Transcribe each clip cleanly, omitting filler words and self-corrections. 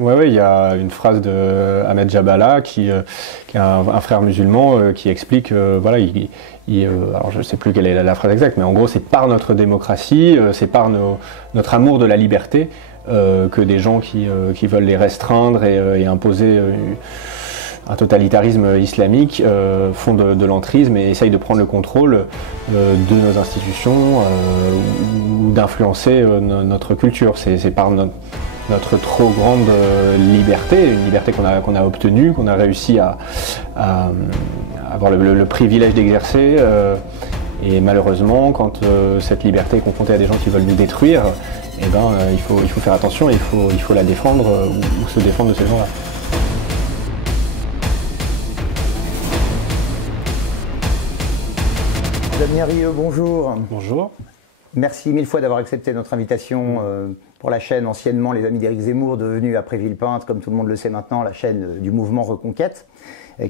Ouais, ouais, il y a une phrase de Ahmed Jabala qui est un frère musulman qui explique, voilà, alors je sais plus quelle est la phrase exacte, mais en gros c'est par notre démocratie, c'est par notre amour de la liberté que des gens qui veulent les restreindre et imposer un totalitarisme islamique font de l'entrisme et essayent de prendre le contrôle de nos institutions ou d'influencer notre culture. C'est par notre trop grande liberté, une liberté qu'on a obtenue, qu'on a réussi à avoir le privilège d'exercer. Et malheureusement, quand cette liberté est confrontée à des gens qui veulent nous détruire, eh ben, il faut faire attention, il faut la défendre ou se défendre de ces gens-là. Damien Rieu, bonjour. Bonjour. Merci mille fois d'avoir accepté notre invitation pour la chaîne anciennement Les Amis d'Éric Zemmour, devenue après Villepinte, comme tout le monde le sait maintenant, la chaîne du mouvement Reconquête,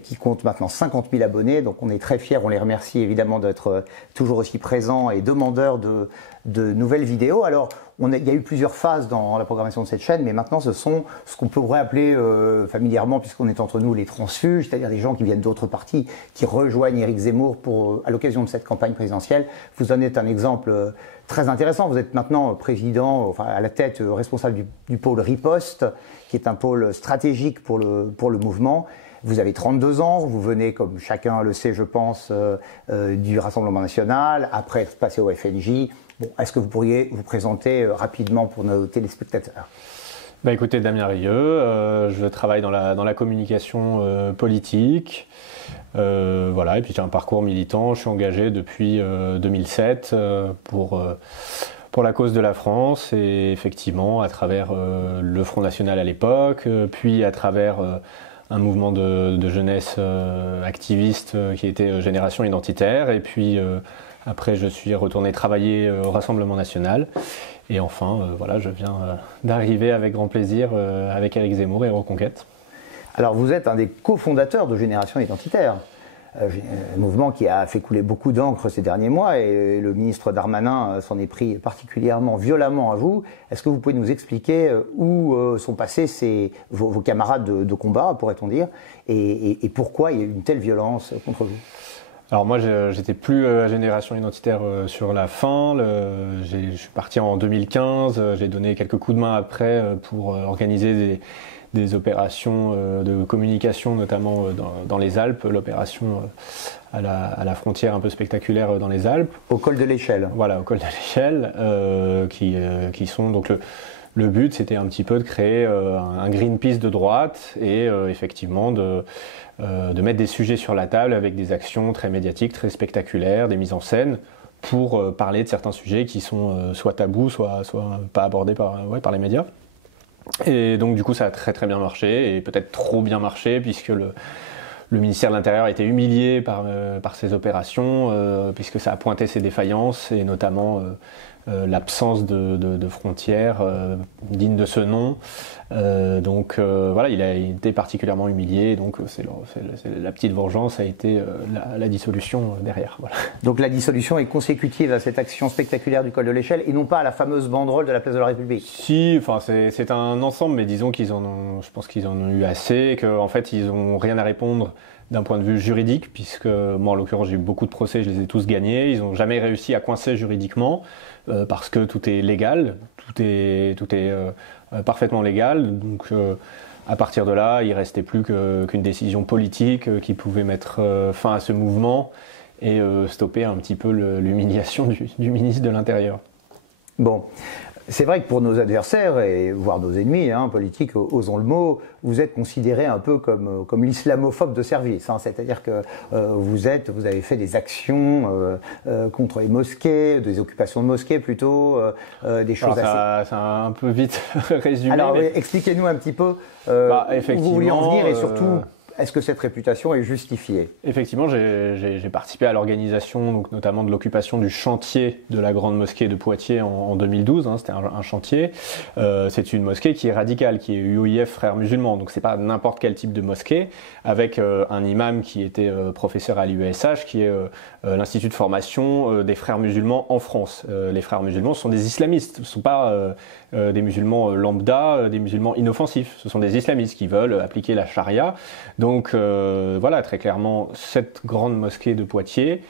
qui compte maintenant 50 000 abonnés. Donc on est très fiers, on les remercie évidemment d'être toujours aussi présents et demandeurs de nouvelles vidéos. Alors il y a eu plusieurs phases dans la programmation de cette chaîne, mais maintenant ce sont ce qu'on pourrait appeler familièrement, puisqu'on est entre nous, les transfuges, c'est-à-dire des gens qui viennent d'autres partis, qui rejoignent Éric Zemmour à l'occasion de cette campagne présidentielle. Vous en êtes un exemple très intéressant. Vous êtes maintenant président, enfin à la tête, responsable du pôle Riposte, qui est un pôle stratégique pour le mouvement. Vous avez 32 ans, vous venez, comme chacun le sait, je pense, du Rassemblement National, après être passé au FNJ. Bon, est-ce que vous pourriez vous présenter rapidement pour nos téléspectateurs ? Bah écoutez, Damien Rieu, je travaille dans la communication politique. Voilà, et puis j'ai un parcours militant. Je suis engagé depuis 2007 pour la cause de la France, et effectivement à travers le Front National à l'époque, puis à travers un mouvement de jeunesse activiste qui était Génération Identitaire, et puis après je suis retourné travailler au Rassemblement National, et enfin voilà, je viens d'arriver avec grand plaisir avec Éric Zemmour et Reconquête. Alors vous êtes un des cofondateurs de Génération Identitaire, un mouvement qui a fait couler beaucoup d'encre ces derniers mois, et le ministre Darmanin s'en est pris particulièrement violemment à vous. Est-ce que vous pouvez nous expliquer où sont passés vos camarades de combat, pourrait-on dire, et pourquoi il y a eu une telle violence contre vous ? Alors moi, j'étais plus à Génération Identitaire sur la fin. Je suis parti en 2015. J'ai donné quelques coups de main après pour organiser des opérations de communication, notamment dans les Alpes, l'opération à la frontière un peu spectaculaire dans les Alpes. Au col de l'Échelle. Voilà, au col de l'Échelle, qui sont donc le but, c'était un petit peu de créer un Greenpeace de droite et effectivement de mettre des sujets sur la table avec des actions très médiatiques, très spectaculaires, des mises en scène pour parler de certains sujets qui sont soit tabous, soit pas abordés par les médias. Et donc du coup ça a très très bien marché, et peut-être trop bien marché, puisque le ministère de l'Intérieur a été humilié par ces opérations, puisque ça a pointé ses défaillances, et notamment l'absence de frontières dignes de ce nom. Donc voilà, il a été particulièrement humilié, donc c'est la petite vengeance a été la dissolution derrière. Voilà. Donc la dissolution est consécutive à cette action spectaculaire du col de l'Échelle, et non pas à la fameuse banderole de la place de la République. Si, enfin c'est un ensemble, mais disons je pense qu'ils en ont eu assez, qu'en fait ils n'ont rien à répondre d'un point de vue juridique, puisque moi en l'occurrence j'ai eu beaucoup de procès, je les ai tous gagnés. Ils n'ont jamais réussi à coincer juridiquement, parce que tout est légal, tout est parfaitement légal. Donc à partir de là, il ne restait plus qu'une décision politique qui pouvait mettre fin à ce mouvement et stopper un petit peu l'humiliation du ministre de l'Intérieur. Bon, c'est vrai que pour nos adversaires, et voire nos ennemis politiques, osons le mot, vous êtes considéré un peu comme l'islamophobe de service. C'est-à-dire que vous avez fait des actions contre les mosquées, des occupations de mosquées plutôt, des choses assez... Ça a un peu vite résumé. Alors expliquez-nous un petit peu où vous vouliez en venir, et surtout est-ce que cette réputation est justifiée? Effectivement, j'ai participé à l'organisation, donc notamment de l'occupation du chantier de la grande mosquée de Poitiers en 2012. C'était un chantier. C'est une mosquée qui est radicale, qui est UOIF Frères Musulmans. Donc c'est pas n'importe quel type de mosquée, avec un imam qui était professeur à l'UESH, qui est l'Institut de formation des Frères Musulmans en France. Les Frères Musulmans sont des islamistes, ce ne sont pas des musulmans lambda, des musulmans inoffensifs. Ce sont des islamistes qui veulent appliquer la charia. Donc voilà, très clairement, cette grande mosquée de Poitiers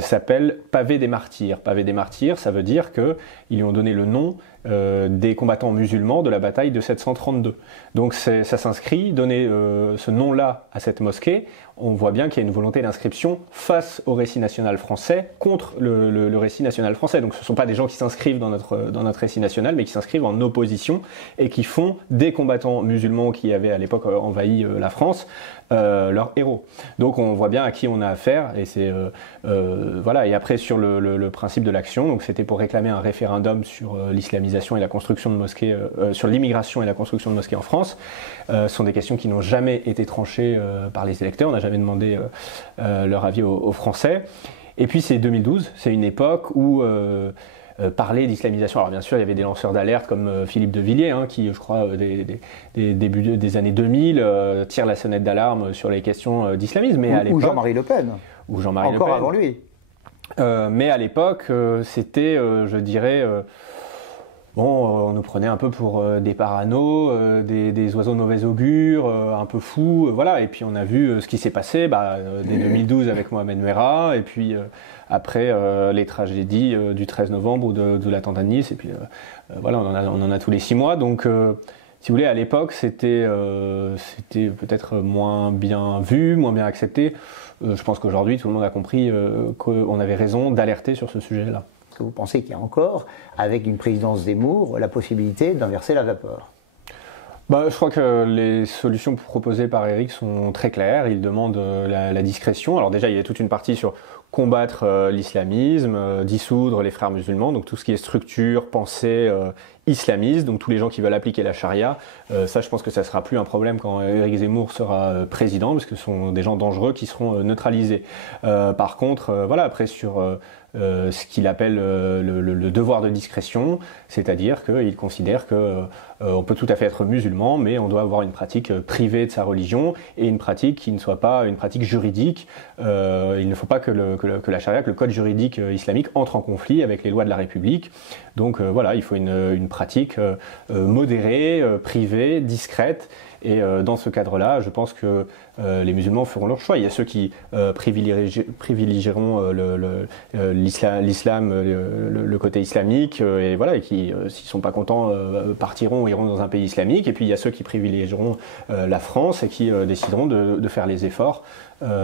s'appelle Pavé des Martyrs. Pavé des Martyrs, ça veut dire qu'ils lui ont donné le nom des combattants musulmans de la bataille de 732. Donc ça s'inscrit, donner ce nom-là à cette mosquée, on voit bien qu'il y a une volonté d'inscription face au récit national français contre le récit national français. Donc ce ne sont pas des gens qui s'inscrivent dans notre récit national, mais qui s'inscrivent en opposition et qui font des combattants musulmans qui avaient à l'époque envahi la France leurs héros. Donc on voit bien à qui on a affaire, et c'est voilà. Et après sur le principe de l'action, donc c'était pour réclamer un référendum sur l'islamisation et la construction de mosquées, sur l'immigration et la construction de mosquées en France. Ce sont des questions qui n'ont jamais été tranchées par les électeurs. On n'a jamais demandé leur avis aux Français. Et puis c'est 2012, c'est une époque où parler d'islamisation. Alors bien sûr, il y avait des lanceurs d'alerte comme Philippe de Villiers, qui, je crois, début des années 2000, tire la sonnette d'alarme sur les questions d'islamisme. Ou Jean-Marie Le Pen. Ou Jean-Marie Le Pen. Encore avant lui. Mais à l'époque, c'était, je dirais, on nous prenait un peu pour des parano, des oiseaux de mauvais augure, un peu fous, voilà. Et puis on a vu ce qui s'est passé dès 2012 avec Mohamed Merah, et puis après les tragédies du 13 novembre ou de l'attentat de Nice, et puis voilà, on en a tous les 6 mois. Donc, si vous voulez, à l'époque, c'était peut-être moins bien vu, moins bien accepté. Je pense qu'aujourd'hui, tout le monde a compris qu'on avait raison d'alerter sur ce sujet-là. Est-ce que vous pensez qu'il y a encore, avec une présidence Zemmour, la possibilité d'inverser la vapeur? Je crois que les solutions proposées par Éric sont très claires. Il demande la discrétion. Alors déjà, il y a toute une partie sur combattre l'islamisme, dissoudre les frères musulmans, donc tout ce qui est structure, pensée islamiste, donc tous les gens qui veulent appliquer la charia. Ça, je pense que ça ne sera plus un problème quand Éric Zemmour sera président, parce que ce sont des gens dangereux qui seront neutralisés. Par contre, voilà, après sur ce qu'il appelle le devoir de discrétion, c'est-à-dire qu'il considère que on peut tout à fait être musulman, mais on doit avoir une pratique privée de sa religion et une pratique qui ne soit pas une pratique juridique. Il ne faut pas que la charia, que le code juridique islamique entre en conflit avec les lois de la République. Donc voilà, il faut une pratique modérée, privée, discrète. Et dans ce cadre-là, je pense que les musulmans feront leur choix. Il y a ceux qui privilégieront l'islam, le côté islamique, et voilà, et qui, s'ils sont pas contents, partiront ou iront dans un pays islamique. Et puis il y a ceux qui privilégieront la France et qui décideront de faire les efforts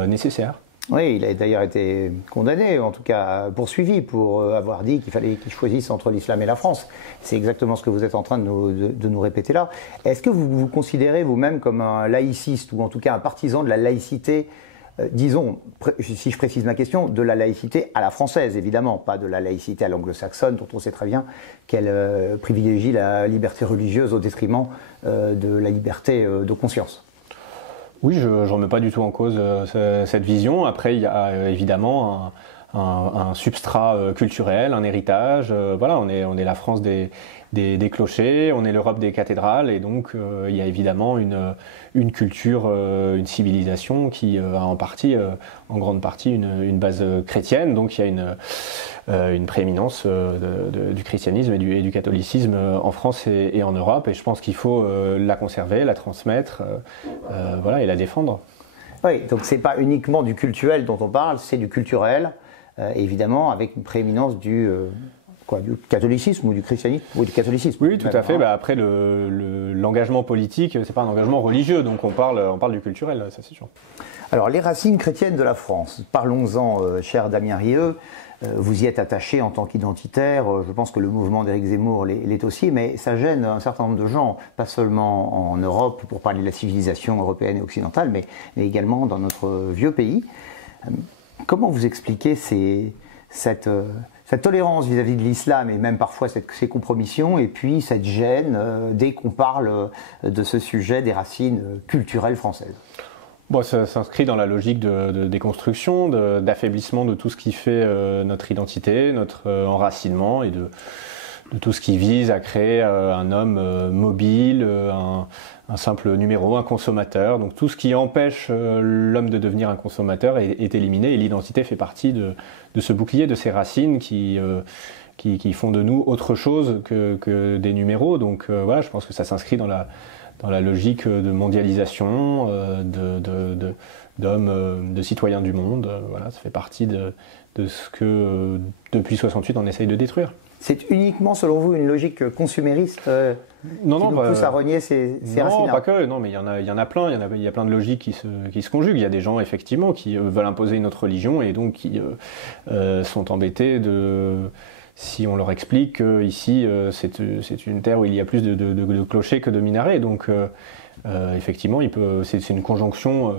nécessaires. Oui, il a d'ailleurs été condamné, en tout cas poursuivi, pour avoir dit qu'il fallait qu'il choisisse entre l'islam et la France. C'est exactement ce que vous êtes en train de nous répéter là. Est-ce que vous vous considérez vous-même comme un laïciste, ou en tout cas un partisan de la laïcité, disons, si je précise ma question, de la laïcité à la française, évidemment, pas de la laïcité à l'anglo-saxonne, dont on sait très bien qu'elle privilégie la liberté religieuse au détriment de la liberté de conscience? Oui, je ne remets pas du tout en cause cette vision. Après, il y a évidemment un substrat culturel, un héritage. Voilà, on est la France des clochers, on est l'Europe des cathédrales, et donc il y a évidemment une culture, une civilisation qui a en grande partie une base chrétienne. Donc il y a une prééminence du christianisme et du catholicisme en France et en Europe, et je pense qu'il faut la conserver, la transmettre, voilà, et la défendre. Oui, donc c'est pas uniquement du cultuel dont on parle, c'est du culturel, évidemment, avec une prééminence du catholicisme ou du christianisme ou du catholicisme. Oui, tout à fait. Après, l'engagement politique, c'est pas un engagement religieux, donc on parle du culturel, ça c'est sûr. Alors, les racines chrétiennes de la France, parlons-en, cher Damien Rieu. Vous y êtes attaché en tant qu'identitaire. Je pense que le mouvement d'Éric Zemmour l'est aussi, mais ça gêne un certain nombre de gens, pas seulement en Europe pour parler de la civilisation européenne et occidentale, mais également dans notre vieux pays. Comment vous expliquez ce Cette tolérance vis-à-vis de l'islam et même parfois ces compromissions et puis cette gêne dès qu'on parle de ce sujet des racines culturelles françaises. Bon, ça s'inscrit dans la logique de déconstruction, d'affaiblissement de tout ce qui fait notre identité, notre enracinement et de tout ce qui vise à créer un homme mobile, un simple numéro, un consommateur. Donc tout ce qui empêche l'homme de devenir un consommateur est éliminé et l'identité fait partie de ce bouclier, de ces racines qui font de nous autre chose que des numéros. Donc voilà, je pense que ça s'inscrit dans la logique de mondialisation, d'hommes, de citoyens du monde. Voilà, ça fait partie de ce que depuis 68 on essaye de détruire. C'est uniquement, selon vous, une logique consumériste qui nous pousse à renier ces racines? Non, pas que. Non, mais il y en a plein. Il y a plein de logiques qui se conjuguent. Il y a des gens, effectivement, qui veulent imposer une autre religion et donc qui sont embêtés si on leur explique qu'ici, c'est une terre où il y a plus de clochers que de minarets. Donc, effectivement, c'est une conjonction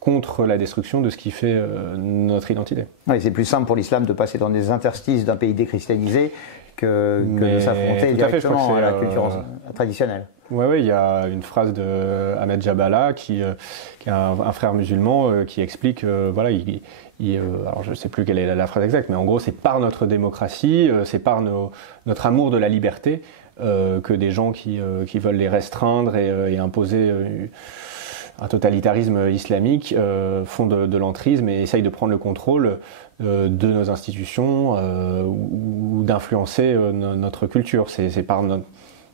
contre la destruction de ce qui fait notre identité. Oui, c'est plus simple pour l'islam de passer dans des interstices d'un pays déchristianisé que de s'affronter directement à la culture traditionnelle. Oui, il y a une phrase de Ahmed Jabala, qui est un frère musulman, qui explique, voilà, alors je ne sais plus quelle est la phrase exacte, mais en gros, c'est par notre démocratie, c'est par notre amour de la liberté que des gens qui veulent les restreindre et imposer un totalitarisme islamique font de l'entrisme et essayent de prendre le contrôle de nos institutions ou d'influencer notre culture. C'est par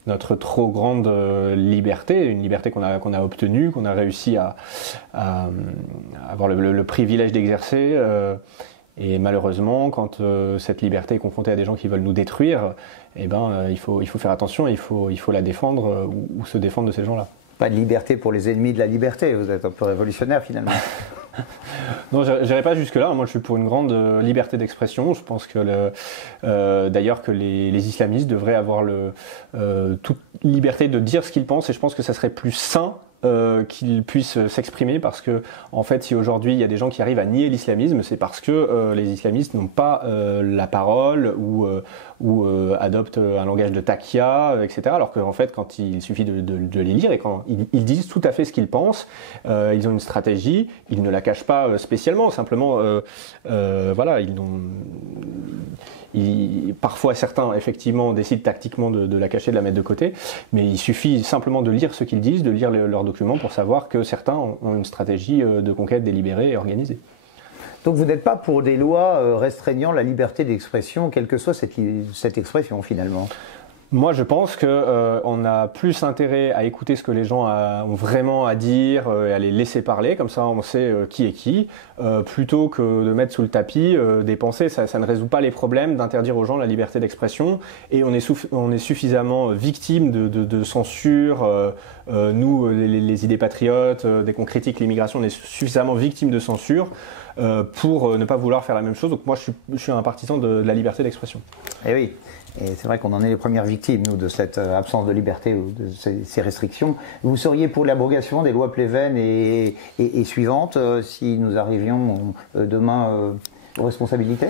notre trop grande liberté, une liberté qu'on a obtenue, qu'on a réussi à avoir le privilège d'exercer. Et malheureusement, quand cette liberté est confrontée à des gens qui veulent nous détruire, eh ben, il faut faire attention et il faut la défendre ou se défendre de ces gens-là. Pas de liberté pour les ennemis de la liberté, vous êtes un peu révolutionnaire finalement. Non, je n'irai pas jusque-là. Moi, je suis pour une grande liberté d'expression. Je pense que d'ailleurs que les islamistes devraient avoir toute liberté de dire ce qu'ils pensent, et je pense que ça serait plus sain qu'ils puissent s'exprimer, parce que en fait, si aujourd'hui il y a des gens qui arrivent à nier l'islamisme, c'est parce que les islamistes n'ont pas la parole ou adoptent un langage de taqiyya, etc. Alors qu'en fait, quand il suffit de les lire et quand ils disent tout à fait ce qu'ils pensent, ils ont une stratégie, ils ne la cachent pas spécialement, simplement, voilà, parfois certains effectivement décident tactiquement de la cacher, de la mettre de côté, mais il suffit simplement de lire ce qu'ils disent, de lire leurs documents pour savoir que certains ont une stratégie de conquête délibérée et organisée. Donc vous n'êtes pas pour des lois restreignant la liberté d'expression, quelle que soit cette expression finalement? Moi, je pense qu'on a plus intérêt à écouter ce que les gens ont vraiment à dire et à les laisser parler, comme ça on sait qui est qui, plutôt que de mettre sous le tapis des pensées. Ça ne résout pas les problèmes d'interdire aux gens la liberté d'expression, et on est suffisamment victime de censure. Nous, les idées patriotes, dès qu'on critique l'immigration, on est suffisamment victime de censure pour ne pas vouloir faire la même chose. Donc moi, je suis un partisan de la liberté d'expression. Eh oui. Et c'est vrai qu'on en est les premières victimes, nous, de cette absence de liberté ou de ces restrictions. Vous seriez pour l'abrogation des lois Pleven et suivantes si nous arrivions demain aux responsabilités?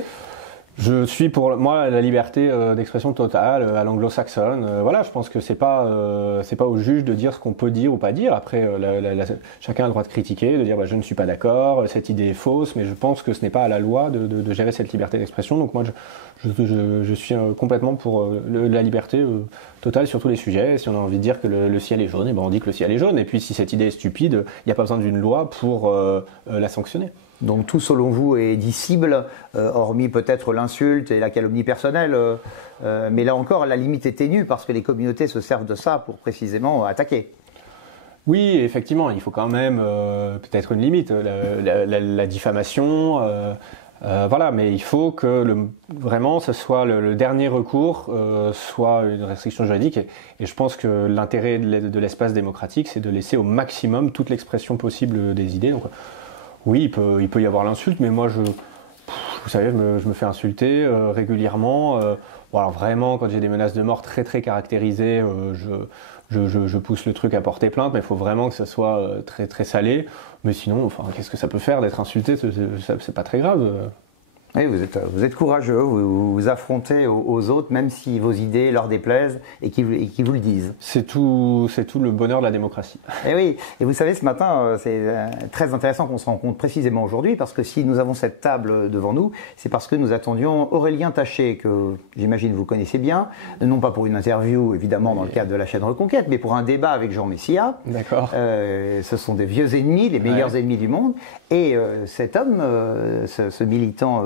Je suis pour moi la liberté d'expression totale à l'anglo-saxonne. Voilà, je pense que c'est pas au juge de dire ce qu'on peut dire ou pas dire. Après, chacun a le droit de critiquer, de dire bah, je ne suis pas d'accord, cette idée est fausse, mais je pense que ce n'est pas à la loi de gérer cette liberté d'expression. Donc moi, je suis complètement pour la liberté totale sur tous les sujets. Si on a envie de dire que le ciel est jaune, et ben on dit que le ciel est jaune. Et puis si cette idée est stupide, il n'y a pas besoin d'une loi pour la sanctionner. Donc tout, selon vous, est dissible, hormis peut-être l'insulte et la calomnie personnelle. Mais là encore, la limite est ténue parce que les communautés se servent de ça pour précisément attaquer. Oui, effectivement, il faut quand même peut-être une limite. La diffamation, voilà, mais il faut que vraiment ce soit le dernier recours, soit une restriction juridique. Et je pense que l'intérêt de l'espace démocratique, c'est de laisser au maximum toute l'expression possible des idées. Donc, oui, il peut y avoir l'insulte, mais moi, vous savez, je me fais insulter régulièrement. Bon, alors vraiment, quand j'ai des menaces de mort très très caractérisées, je pousse le truc à porter plainte, mais il faut vraiment que ça soit très très salé. Mais sinon, enfin, qu'est-ce que ça peut faire d'être insulté? C'est pas très grave. Oui, vous êtes courageux, vous vous affrontez aux autres, même si vos idées leur déplaisent et qui vous le disent. C'est tout le bonheur de la démocratie. Et oui, et vous savez, ce matin, c'est très intéressant qu'on se rencontre précisément aujourd'hui, parce que si nous avons cette table devant nous, c'est parce que nous attendions Aurélien Taché, que j'imagine vous connaissez bien, non pas pour une interview, évidemment, dans le cadre de la chaîne Reconquête, mais pour un débat avec Jean Messia. D'accord. Ce sont des vieux ennemis, les meilleurs ennemis du monde, et cet homme, ce militant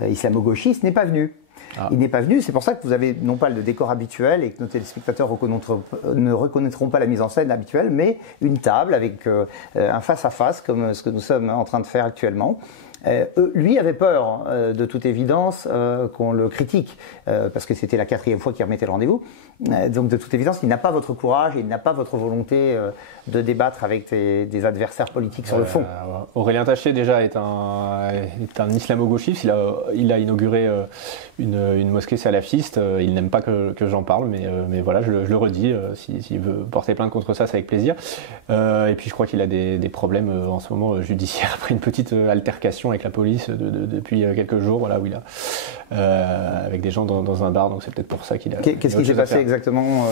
islamo-gauchiste n'est pas venu. Ah. Il n'est pas venu, c'est pour ça que vous avez non pas le décor habituel et que nos téléspectateurs ne reconnaîtront pas la mise en scène habituelle, mais une table avec un face-à-face comme ce que nous sommes en train de faire actuellement. Lui avait peur, de toute évidence, qu'on le critique, parce que c'était la 4e fois qu'il remettait le rendez-vous. Donc de toute évidence, il n'a pas votre courage, il n'a pas votre volonté de débattre avec des adversaires politiques sur le fond. Aurélien Taché déjà est un islamo-gauchiste. Il a inauguré une mosquée salafiste. Il n'aime pas que j'en parle, mais voilà, je le redis. S'il veut porter plainte contre ça, c'est avec plaisir. Et puis je crois qu'il a des problèmes en ce moment judiciaires après une petite altercation avec la police depuis quelques jours, voilà, où il a avec des gens dans un bar, donc c'est peut-être pour ça qu'il a. Qu'est-ce qui s'est passé exactement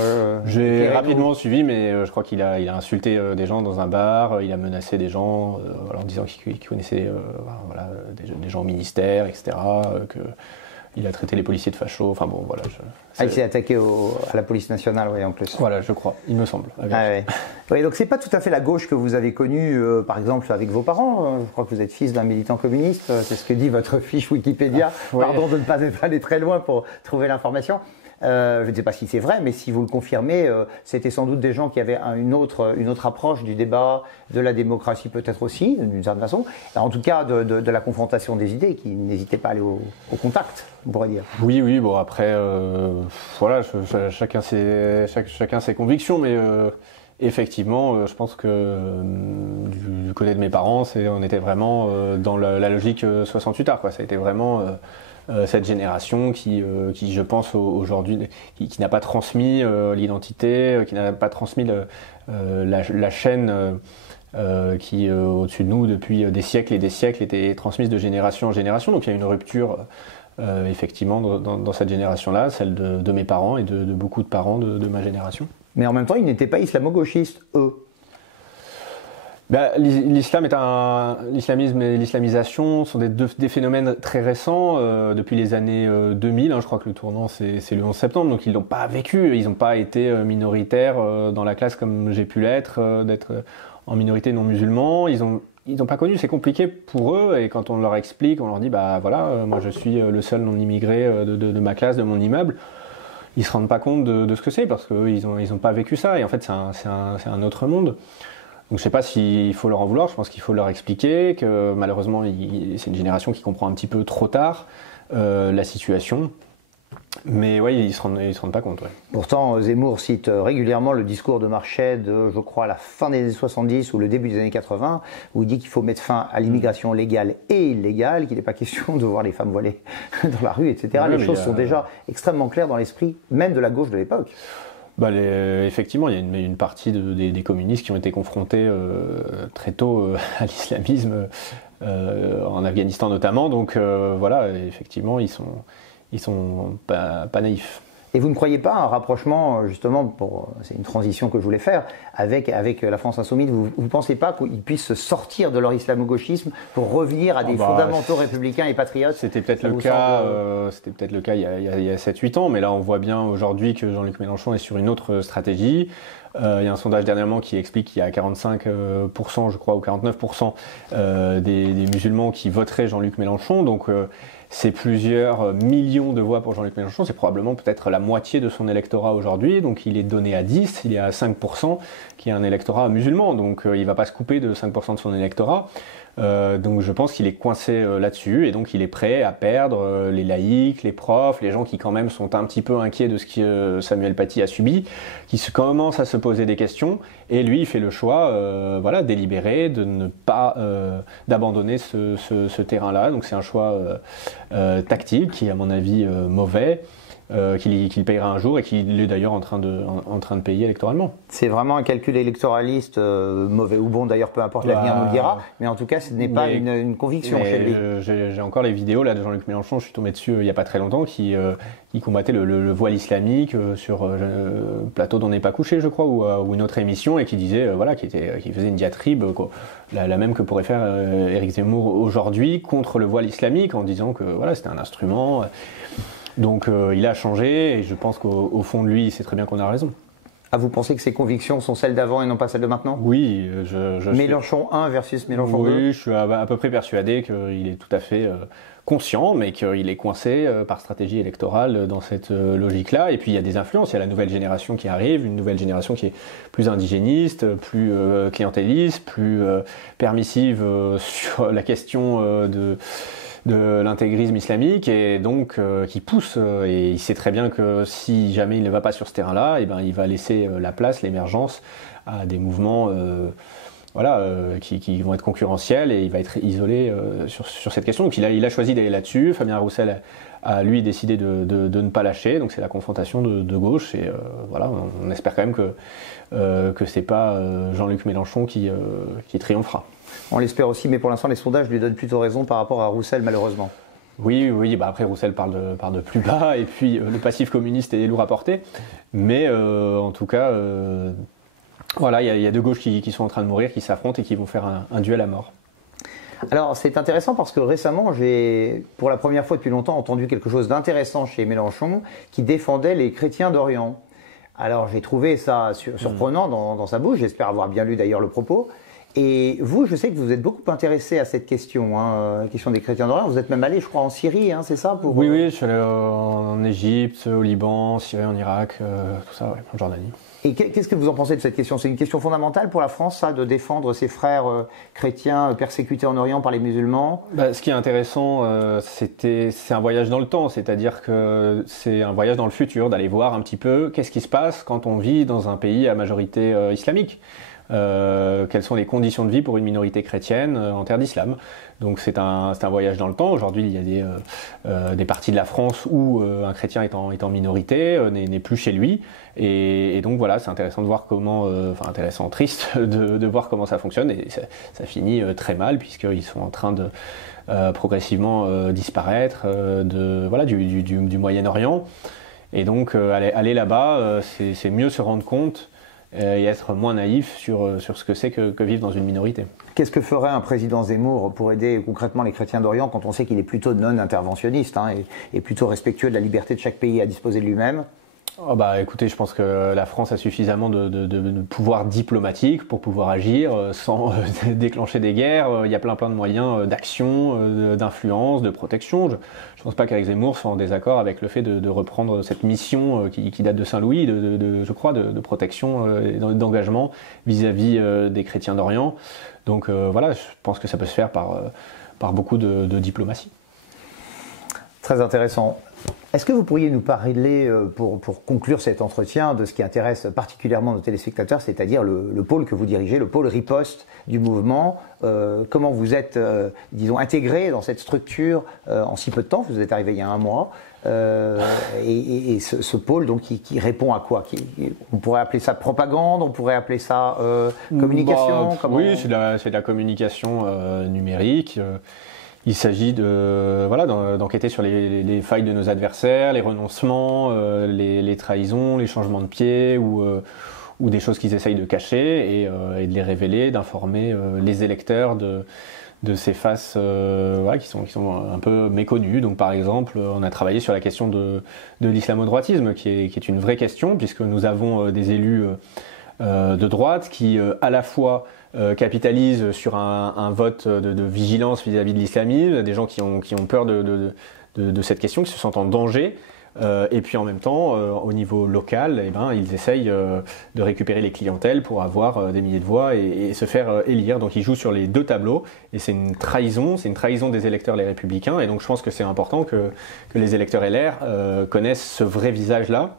J'ai rapidement suivi, mais je crois qu'il a insulté des gens dans un bar, il a menacé des gens en disant qu'il connaissait voilà, des gens au ministère, etc. Il a traité les policiers de fachos, enfin bon, voilà. Il s'est attaqué à la police nationale, oui, en plus. Voilà, je crois, il me semble. Oui, donc c'est pas tout à fait la gauche que vous avez connue, par exemple, avec vos parents. Je crois que vous êtes fils d'un militant communiste, c'est ce que dit votre fiche Wikipédia. Pardon de ne pas être allé très loin pour trouver l'information. Je ne sais pas si c'est vrai, mais si vous le confirmez, c'était sans doute des gens qui avaient une autre approche du débat, de la démocratie peut-être aussi, d'une certaine façon. En tout cas, de la confrontation des idées, qui n'hésitaient pas à aller au contact, on pourrait dire. Oui, bon après, voilà, chacun ses convictions, mais effectivement, je pense que du côté de mes parents, on était vraiment dans la logique 68 art, quoi. Ça a été vraiment cette génération qui je pense aujourd'hui, qui n'a pas transmis l'identité, qui n'a pas transmis la chaîne qui au-dessus de nous depuis des siècles et des siècles était transmise de génération en génération. Donc il y a une rupture effectivement dans cette génération-là, celle de mes parents et de beaucoup de parents de ma génération. Mais en même temps, ils n'étaient pas islamo-gauchistes, eux. L'islamisme et l'islamisation sont des phénomènes très récents, depuis les années 2000. Je crois que le tournant c'est le 11 septembre, donc ils l'ont pas vécu, ils n'ont pas été minoritaires dans la classe comme j'ai pu l'être, d'être en minorité non musulman. Ils n'ont pas connu, c'est compliqué pour eux, et quand on leur explique, on leur dit bah voilà, moi je suis le seul non immigré de ma classe, de mon immeuble. Ils se rendent pas compte de ce que c'est, parce qu'eux ils ont pas vécu ça, et en fait c'est un autre monde. Donc je sais pas s'il faut leur en vouloir, je pense qu'il faut leur expliquer que malheureusement c'est une génération qui comprend un petit peu trop tard la situation. Mais oui, ils se rendent pas compte. Ouais. Pourtant, Zemmour cite régulièrement le discours de Marchais de, je crois, la fin des années 70 ou le début des années 80, où il dit qu'il faut mettre fin à l'immigration légale et illégale, qu'il n'est pas question de voir les femmes voilées dans la rue, etc. Ouais, les choses sont déjà extrêmement claires dans l'esprit, même de la gauche de l'époque. Effectivement, il y a une partie des communistes qui ont été confrontés très tôt à l'islamisme, en Afghanistan notamment. Donc voilà, effectivement, ils sont pas naïfs. Et vous ne croyez pas à un rapprochement, justement, c'est une transition que je voulais faire, avec la France insoumise, vous ne pensez pas qu'ils puissent sortir de leur islamo-gauchisme pour revenir à des fondamentaux républicains et patriotes? C'était peut-être le cas il y a 7-8 ans, mais là on voit bien aujourd'hui que Jean-Luc Mélenchon est sur une autre stratégie. Il y a un sondage dernièrement qui explique qu'il y a 45%, je crois, ou 49% des musulmans qui voteraient Jean-Luc Mélenchon, donc c'est plusieurs millions de voix pour Jean-Luc Mélenchon, c'est probablement peut-être la moitié de son électorat aujourd'hui, donc il est donné à 10, il est à 5% qui est un électorat musulman, donc il ne va pas se couper de 5% de son électorat. Donc je pense qu'il est coincé là-dessus, et donc il est prêt à perdre les laïcs, les profs, les gens qui quand même sont un petit peu inquiets de ce que Samuel Paty a subi, qui commencent à se poser des questions, et lui il fait le choix délibéré de ne pas d'abandonner ce terrain-là. Donc c'est un choix tactique qui est à mon avis mauvais. qu'il payera un jour et qu'il est d'ailleurs en train de payer électoralement. C'est vraiment un calcul électoraliste, mauvais ou bon d'ailleurs, peu importe, l'avenir nous le dira, mais en tout cas ce n'est pas une conviction chez lui. J'ai encore les vidéos là, de Jean-Luc Mélenchon, je suis tombé dessus il n'y a pas très longtemps, qui combattait le voile islamique sur Plateau d'On n'est pas couché, je crois, ou une autre émission, et qui disait, qui faisait une diatribe, la même que pourrait faire Éric Zemmour aujourd'hui contre le voile islamique, en disant que voilà, c'était un instrument. Donc il a changé, et je pense qu'au fond de lui, il sait très bien qu'on a raison. Ah, vous pensez que ses convictions sont celles d'avant et non pas celles de maintenant? Oui. Mélenchon 1 versus Mélenchon 2? Oui, je suis à peu près persuadé qu'il est tout à fait conscient, mais qu'il est coincé par stratégie électorale dans cette logique-là. Et puis il y a des influences, il y a la nouvelle génération qui arrive, une nouvelle génération qui est plus indigéniste, plus clientéliste, plus permissive sur la question de l'intégrisme islamique, et donc qui pousse, et il sait très bien que si jamais il ne va pas sur ce terrain-là, et ben il va laisser la place, l'émergence à des mouvements qui vont être concurrentiels, et il va être isolé sur cette question. Donc il a choisi d'aller là-dessus. Fabien Roussel a lui décidé de ne pas lâcher, donc c'est la confrontation de gauche, et on espère quand même que c'est pas Jean-Luc Mélenchon qui triomphera. On l'espère aussi, mais pour l'instant les sondages lui donnent plutôt raison par rapport à Roussel, malheureusement. Oui, après Roussel parle de plus bas, et puis le passif communiste est lourd à porter, mais en tout cas, il y a deux gauches qui sont en train de mourir, qui s'affrontent et qui vont faire un duel à mort. Alors c'est intéressant parce que récemment j'ai, pour la première fois depuis longtemps, entendu quelque chose d'intéressant chez Mélenchon qui défendait les chrétiens d'Orient. Alors j'ai trouvé ça surprenant dans sa bouche, j'espère avoir bien lu d'ailleurs le propos. Et vous, je sais que vous êtes beaucoup intéressé à cette question, la question des chrétiens d'Orient. Vous êtes même allé, je crois, en Syrie, c'est ça Oui, je suis allé en Égypte, au Liban, en Syrie, en Irak, tout ça, en Jordanie. Et qu'est-ce que vous en pensez de cette question? C'est une question fondamentale pour la France, ça, de défendre ses frères chrétiens persécutés en Orient par les musulmans? Ce qui est intéressant, c'est un voyage dans le temps, c'est-à-dire que c'est un voyage dans le futur, d'aller voir un petit peu qu'est-ce qui se passe quand on vit dans un pays à majorité islamique. Quelles sont les conditions de vie pour une minorité chrétienne en terre d'islam. Donc c'est un voyage dans le temps. Aujourd'hui, il y a des parties de la France où un chrétien est en minorité, n'est plus chez lui. Et donc voilà, c'est intéressant de voir triste de voir comment ça fonctionne. Et ça finit très mal, puisqu'ils sont en train de progressivement disparaître du Moyen-Orient. Et donc aller là-bas, c'est mieux se rendre compte et être moins naïf sur ce que c'est que vivre dans une minorité. Qu'est-ce que ferait un président Zemmour pour aider concrètement les chrétiens d'Orient quand on sait qu'il est plutôt non-interventionniste et plutôt respectueux de la liberté de chaque pays à disposer de lui-même? Écoutez, je pense que la France a suffisamment de pouvoir diplomatique pour pouvoir agir sans déclencher des guerres. Il y a plein de moyens d'action, d'influence, de protection. Je ne pense pas qu'Éric Zemmour soit en désaccord avec le fait de reprendre cette mission qui date de Saint-Louis, je crois, de protection et d'engagement vis-à-vis des chrétiens d'Orient. Donc je pense que ça peut se faire par beaucoup de diplomatie. Très intéressant. Est-ce que vous pourriez nous parler, pour conclure cet entretien, de ce qui intéresse particulièrement nos téléspectateurs, c'est-à-dire le pôle que vous dirigez, le pôle riposte du mouvement, comment vous êtes, intégré dans cette structure en si peu de temps, vous êtes arrivé il y a un mois, et ce pôle donc, qui répond à quoi? On pourrait appeler ça propagande, on pourrait appeler ça communication? Oui, c'est de la communication numérique. Il s'agit d'enquêter sur les failles de nos adversaires, les renoncements, les trahisons, les changements de pied ou des choses qu'ils essayent de cacher et de les révéler, d'informer les électeurs de ces faces qui sont un peu méconnues. Donc par exemple, on a travaillé sur la question de l'islamo-droitisme qui est une vraie question, puisque nous avons des élus de droite qui à la fois capitalisent sur un vote de vigilance vis-à-vis de l'islamisme, des gens qui ont peur de cette question, qui se sentent en danger, et puis en même temps, au niveau local, ils essayent de récupérer les clientèles pour avoir des milliers de voix et se faire élire. Donc ils jouent sur les deux tableaux, et c'est une trahison des électeurs les Républicains, et donc je pense que c'est important que les électeurs LR connaissent ce vrai visage-là,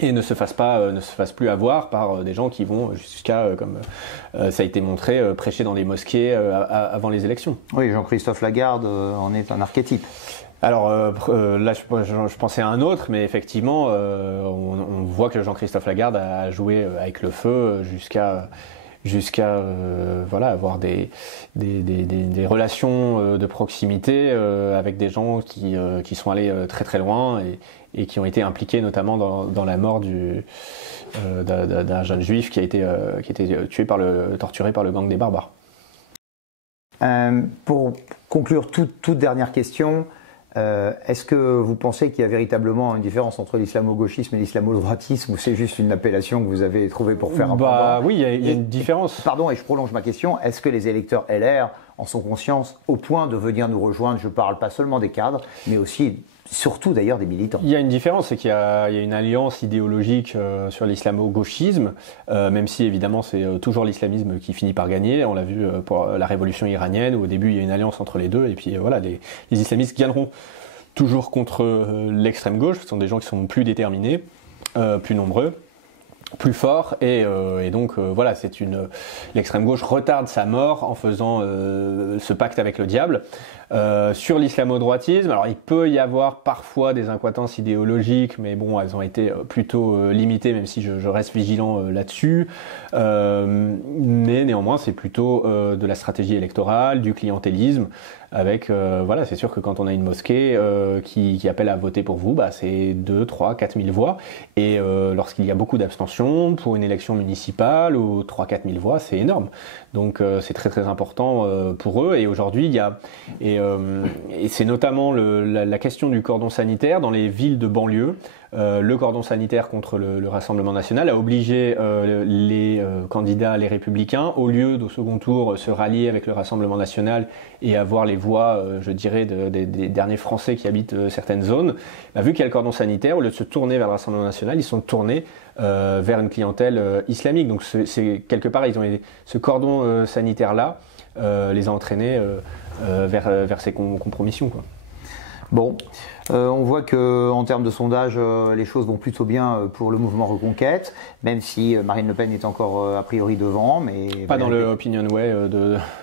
et ne se fassent plus avoir par des gens qui vont jusqu'à, comme ça a été montré, prêcher dans des mosquées avant les élections. Oui, Jean-Christophe Lagarde en est un archétype. Alors là, je pensais à un autre, mais effectivement, on voit que Jean-Christophe Lagarde a joué avec le feu jusqu'à voilà, avoir des relations de proximité avec des gens qui sont allés très très loin et qui ont été impliqués notamment dans la mort d'un jeune juif qui a été tué torturé par le gang des barbares. Pour conclure, toute dernière question, est-ce que vous pensez qu'il y a véritablement une différence entre l'islamo-gauchisme et l'islamo-droitisme, ou c'est juste une appellation que vous avez trouvée pour faire un Bah oui, il y a une différence. Pardon, et je prolonge ma question, est-ce que les électeurs LR en sont conscients au point de venir nous rejoindre? Je parle pas seulement des cadres, mais aussi, surtout d'ailleurs, des militants. Il y a une différence, c'est qu'il y a une alliance idéologique sur l'islamo-gauchisme, même si évidemment c'est toujours l'islamisme qui finit par gagner. On l'a vu pour la révolution iranienne, où au début il y a une alliance entre les deux, et puis voilà, les islamistes gagneront toujours contre l'extrême gauche. Ce sont des gens qui sont plus déterminés, plus nombreux, plus forts, et donc voilà, l'extrême gauche retarde sa mort en faisant ce pacte avec le diable. Sur l'islamo-droitisme, alors il peut y avoir parfois des incohérences idéologiques, mais bon, elles ont été plutôt limitées, même si je reste vigilant là-dessus. Mais néanmoins, c'est plutôt de la stratégie électorale, du clientélisme, avec, voilà, c'est sûr que quand on a une mosquée qui appelle à voter pour vous, bah, c'est 2, 3, 4 000 voix. Et lorsqu'il y a beaucoup d'abstention pour une élection municipale ou 3, 4 000 voix, c'est énorme. Donc c'est très très important pour eux. Et aujourd'hui, il y a... Et c'est notamment la question du cordon sanitaire dans les villes de banlieue. Le cordon sanitaire contre le Rassemblement national a obligé les candidats, les républicains, au lieu d'au second tour se rallier avec le Rassemblement national et avoir les voix, je dirais, des derniers Français qui habitent certaines zones, bah, vu qu'il y a le cordon sanitaire, au lieu de se tourner vers le Rassemblement national, ils sont tournés vers une clientèle islamique. Donc quelque part, ce cordon sanitaire-là les a entraînés vers ces compromissions, quoi. Bon, on voit que en termes de sondage, les choses vont plutôt bien pour le mouvement Reconquête, même si Marine Le Pen est encore a priori devant, mais pas dans le Opinion Way.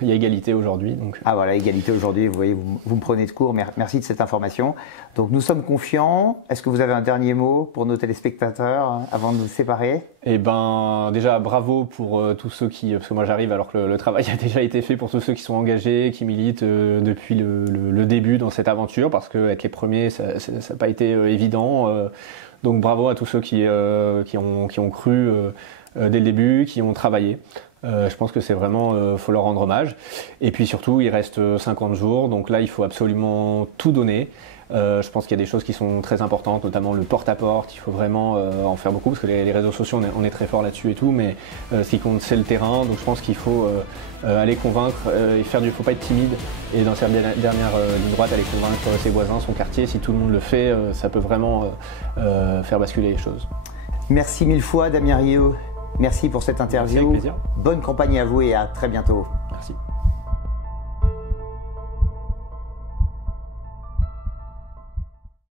Il y a égalité aujourd'hui. Donc. Ah voilà, égalité aujourd'hui. Vous voyez, vous me prenez de court. Merci de cette information. Donc nous sommes confiants. Est-ce que vous avez un dernier mot pour nos téléspectateurs avant de nous séparer? Eh ben, déjà bravo pour tous ceux parce que moi j'arrive alors que le travail a déjà été fait, pour tous ceux qui sont engagés, qui militent depuis le début dans cette aventure, parce que être les premiers, ça n'a pas été évident. Donc bravo à tous ceux qui ont cru dès le début, qui ont travaillé. Je pense que c'est vraiment, faut leur rendre hommage. Et puis surtout, il reste 50 jours, donc là il faut absolument tout donner. Je pense qu'il y a des choses qui sont très importantes, notamment le porte-à-porte. Il faut vraiment en faire beaucoup, parce que les réseaux sociaux, on est très fort là-dessus et tout, mais ce qui compte, c'est le terrain. Donc je pense qu'il faut aller convaincre et faut pas être timide. Et dans cette dernière ligne droite, aller convaincre ses voisins, son quartier. Si tout le monde le fait, ça peut vraiment faire basculer les choses. Merci mille fois, Damien Rieu. Merci pour cette interview. Merci, avec plaisir. Bonne campagne à vous et à très bientôt. Merci.